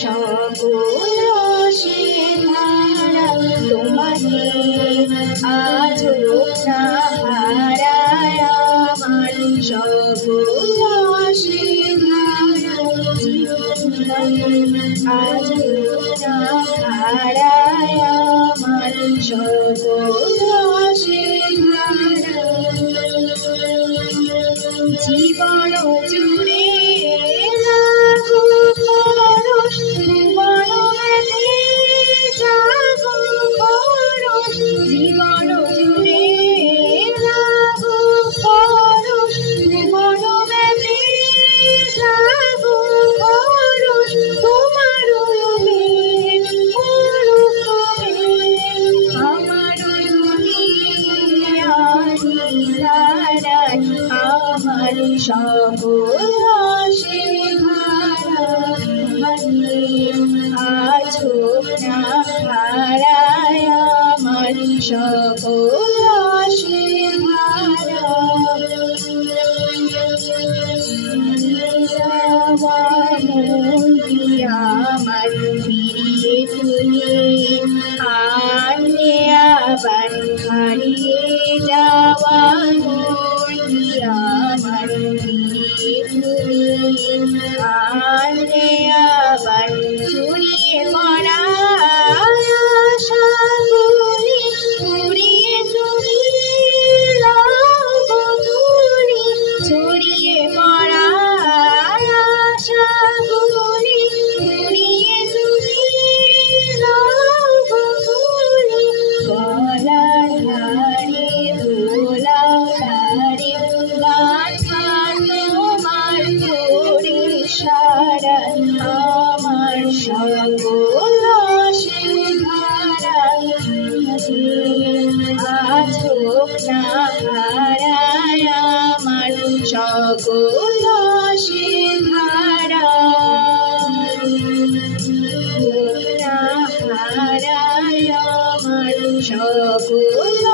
সকল সিধারা তোমাকে আজ না হারায় আমার সকল সিধারা আজ না হারায় আমার সকল সিধারা জীবন জুড়ে লাগো পরশ ভুবন ব্যাপী জাগো পরশ জীবন জুড়ে লাগো পরশ ভুবন ব্যাপী জাগো পরশ তোমার মেঘ পড়ুক আমার দুনিয়ায় আমার সকল সিধারা আজ না হারায় আমার সকল সিধারা আমার ফিরিয়ে তুমি আনে আবার হারিয়ে যাওয়া আমার ফিরিয়ে তুমি আনে আবার ছড়িয়ে পড়া আশাগুলি উড়িয়ে তুমি লগগুলি ছড়িয়ে পড়া আশাগুলি উড়িয়ে তুমি লগগুলি গলার ধারে দোলার ধারে গান তোমার করে সারা আমার সকল সিধারা আজ না হারায় আমার সকল সিধারা না হারায় আমার সকল